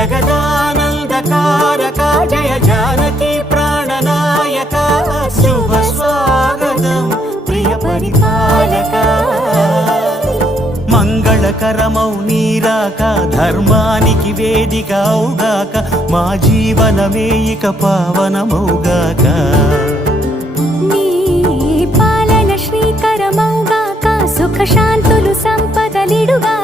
జగదానందకారక జయ జానకి ప్రాణనాయక శుభ స్వాగతం ప్రియ పరిపాలక మంగళకరమౌ నీరాక ధర్మానికి వేదిక అవుగాక మా జీవనమే ఇక పావనమౌగాక నీ పాలన శ్రీకరమౌగాక సుఖ శాంతులు సంపదలిడుగా